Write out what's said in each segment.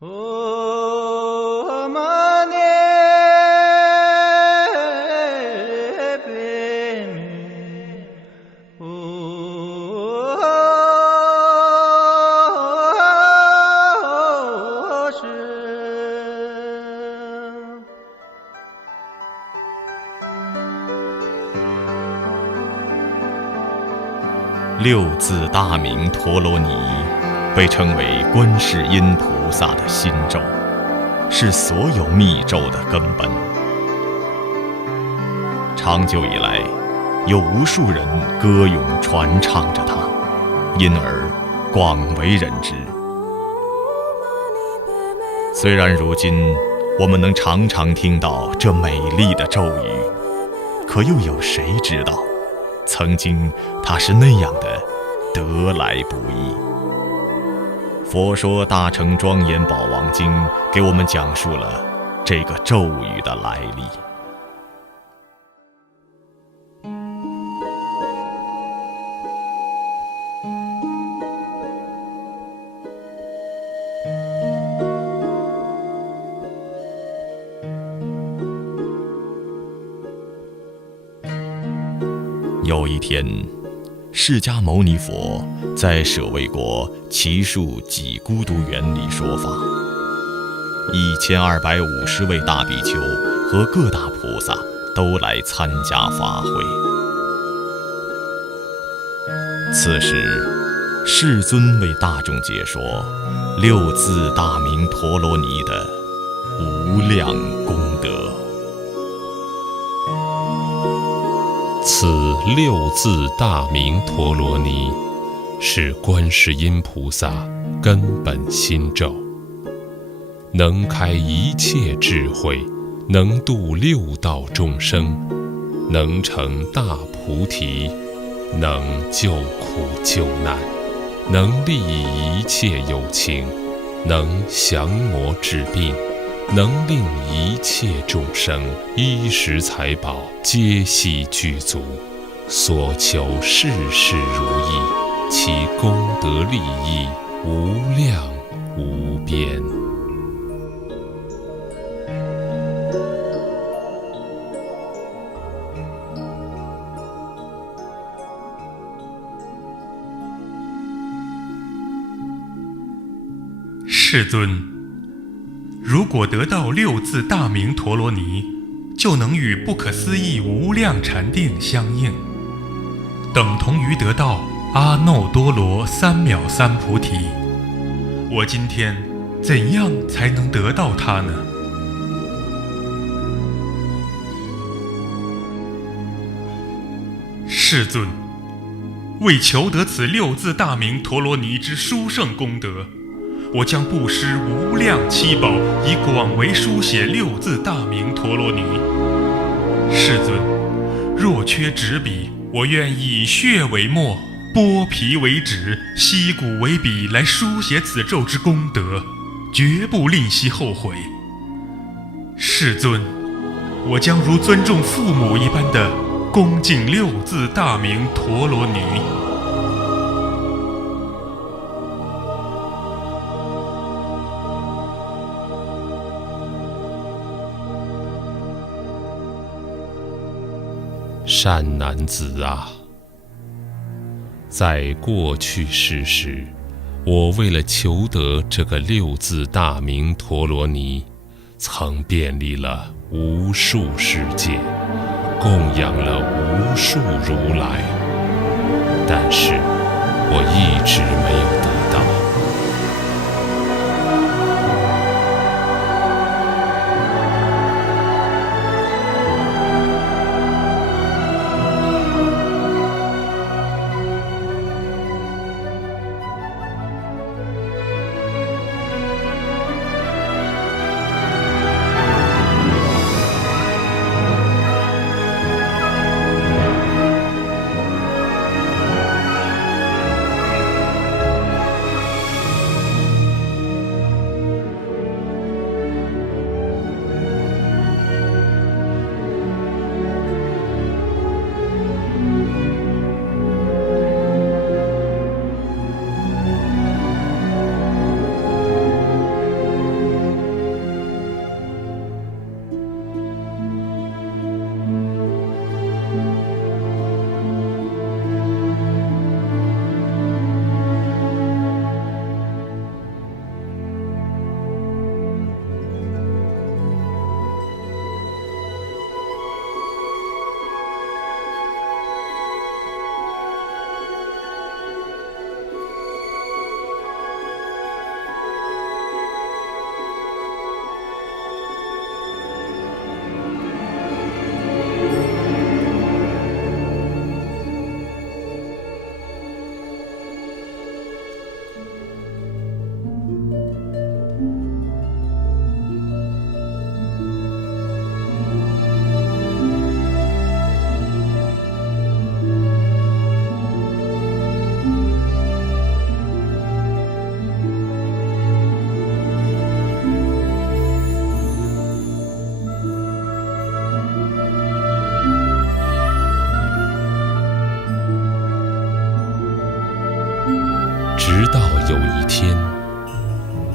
六字大明陀罗尼被称为观世音菩萨的心咒，是所有密咒的根本。长久以来，有无数人歌咏传唱着它，因而广为人知。虽然如今我们能常常听到这美丽的咒语，可又有谁知道曾经它是那样的得来不易。佛说大乘庄严宝王经给我们讲述了这个咒语的来历。有一天，释迦牟尼佛在舍卫国祇树给孤独园里说法，1250位大比丘和各大菩萨都来参加法会。此时，世尊为大众解说六字大明陀罗尼的无量功德。此六字大明陀罗尼是观世音菩萨根本心咒，能开一切智慧，能度六道众生，能成大菩提，能救苦救难，能利益一切有情，能降魔治病，能令一切众生衣食财宝皆悉具足，所求事事如意，其功德利益无量无边。世尊，如果得到六字大明陀罗尼，就能与不可思议无量禅定相应，等同于得到阿耨多罗三藐三菩提。我今天怎样才能得到它呢？世尊，为求得此六字大明陀罗尼之殊胜功德，我将布施无量七宝，以广为书写六字大明陀罗尼。世尊，若缺纸笔，我愿以血为墨，剥皮为纸，吸骨为笔，来书写此咒之功德，绝不吝惜后悔。世尊，我将如尊重父母一般的恭敬六字大明陀罗尼。善男子啊，在过去世时，我为了求得这个六字大明陀罗尼，曾遍历了无数世界，供养了无数如来，但是我一直没有得到。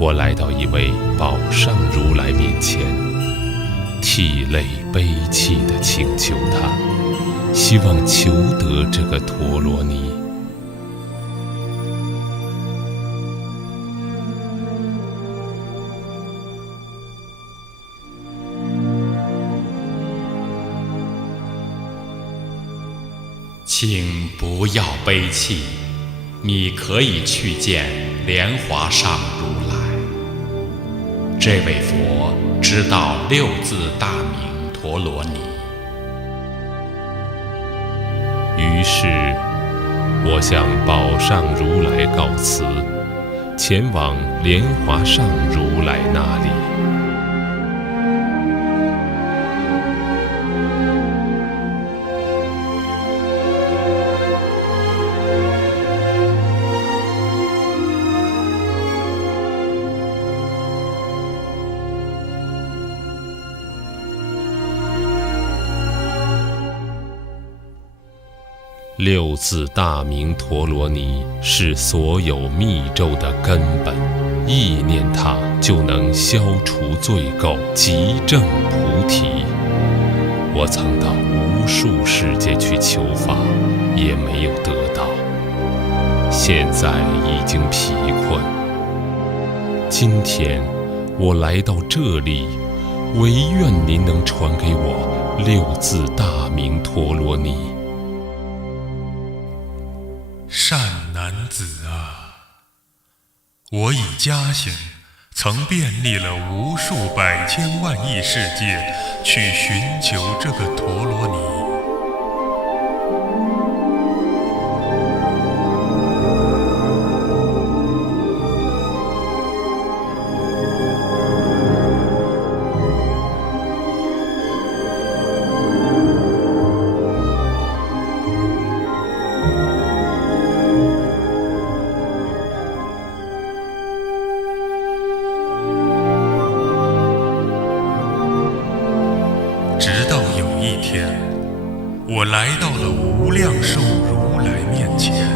我来到一位宝上如来面前，涕泪悲泣地请求他，希望求得这个陀罗尼。请不要悲泣，你可以去见莲华上如来。这位佛知道六字大名陀罗尼。于是，我向宝上如来告辞，前往莲华上如来那里。六字大明陀罗尼是所有密咒的根本，意念它就能消除罪垢，即证菩提。我曾到无数世界去求法，也没有得到，现在已经疲困。今天我来到这里，唯愿您能传给我六字大明陀罗尼。善男子啊，我以家行曾遍历了无数百千万亿世界，去寻求这个陀罗尼。直到有一天，我来到了无量寿如来面前。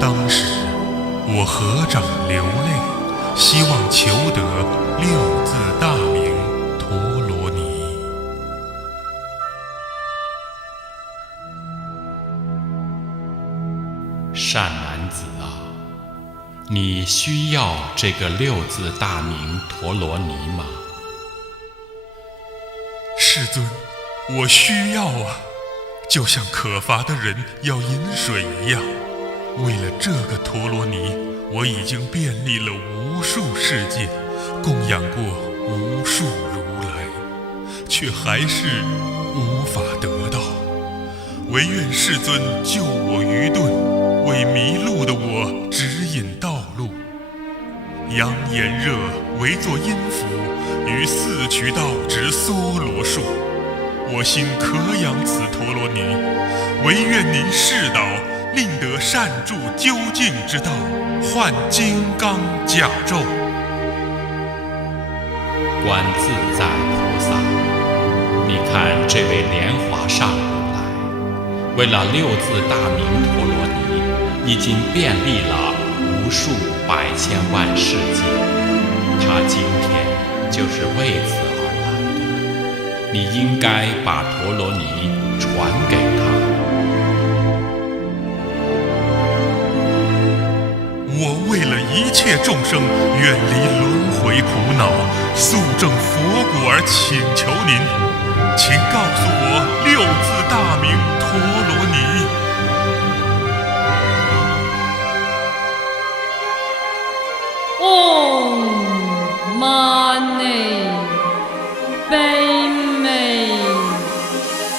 当时我合掌流泪，希望求得六字大明陀罗尼。善男子啊，你需要这个六字大明陀罗尼吗？世尊，我需要啊，就像渴乏的人要饮水一样。为了这个陀罗尼，我已经遍历了无数世界，供养过无数如来，却还是无法得到。唯愿世尊救我愚钝，为迷路的我指引道路。扬炎热为作音符，于四渠道植梭罗树。我心渴仰此陀罗尼，唯愿您示导，令得善住究竟之道，换金刚甲胄。观自在菩萨，你看这位莲华上如来，为了六字大明陀罗尼，已经遍历了无数百千万世界。他今天就是为此而来的，你应该把陀罗尼传给他。我为了一切众生远离轮回苦恼，速证佛果而请求您，请告诉我六字大明陀罗尼。Mane Padme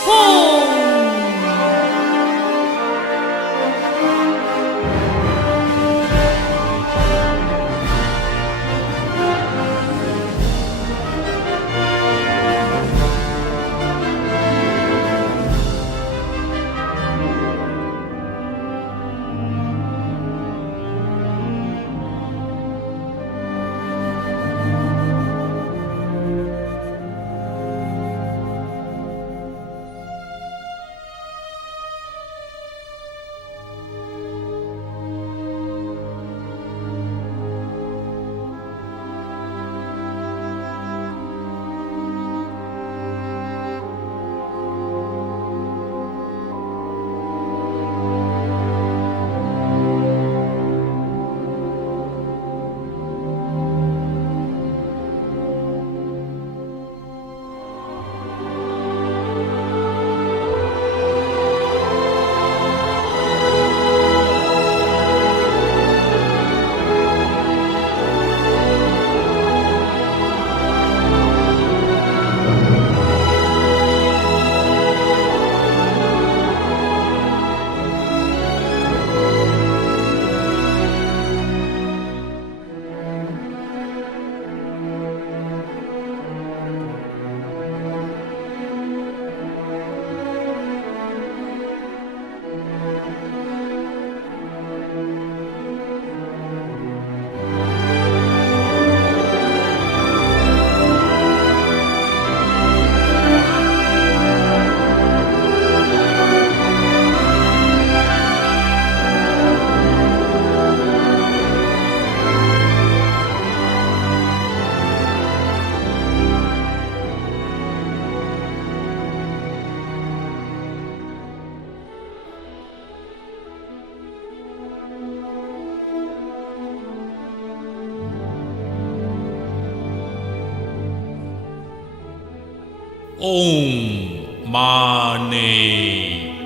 Hum。Om Mani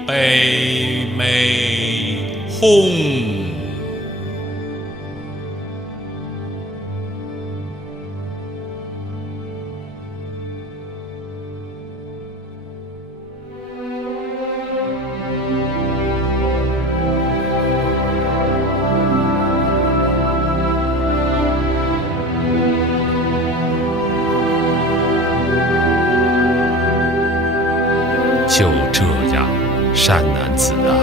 Padme Hum。就这样，善男子啊，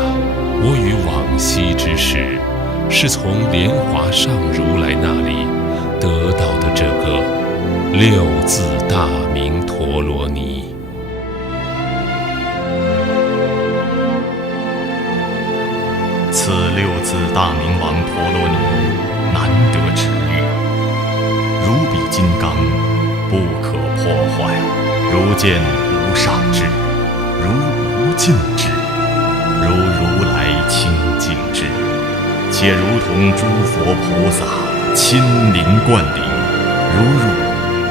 我与往昔之事，是从莲华上如来那里得到的这个六字大明陀罗尼。此六字大明王陀罗尼难得之玉，如比金刚，不可破坏，如见无上智，如无尽智，如如来清净智，且如同诸佛菩萨亲临灌顶，如入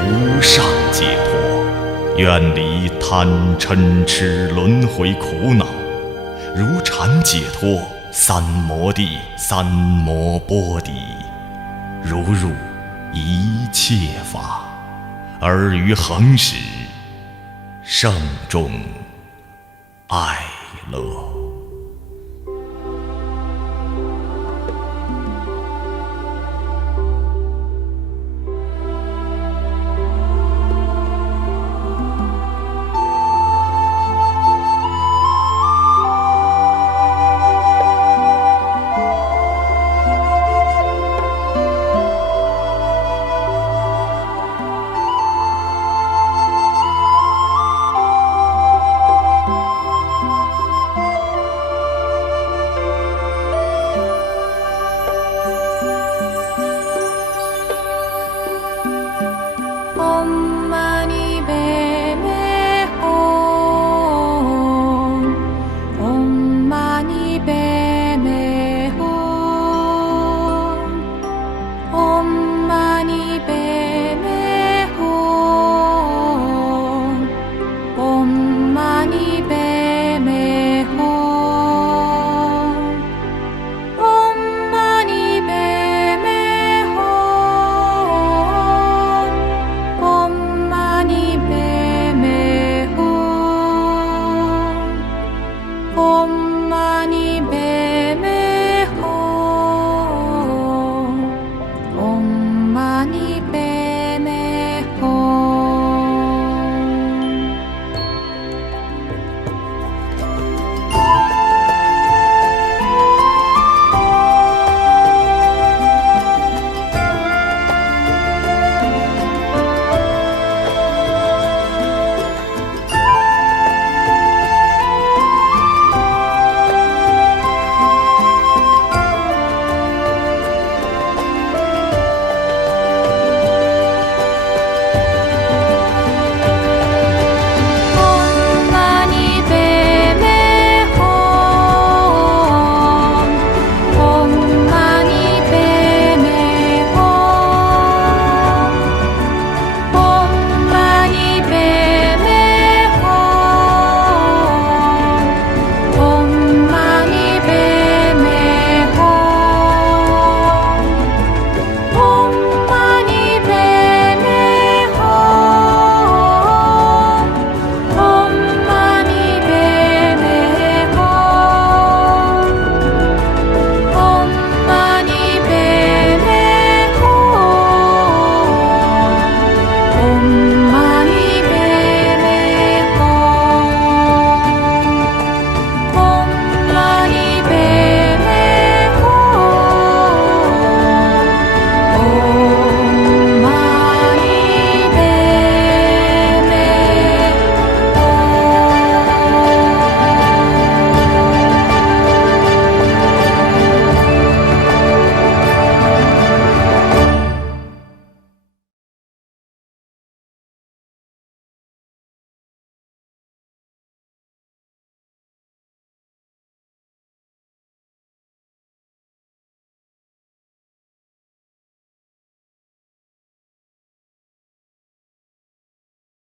无上解脱，远离贪嗔痴轮回苦恼，如禅解脱三摩地三摩波底，如入一切法，而于恒时圣众爱乐。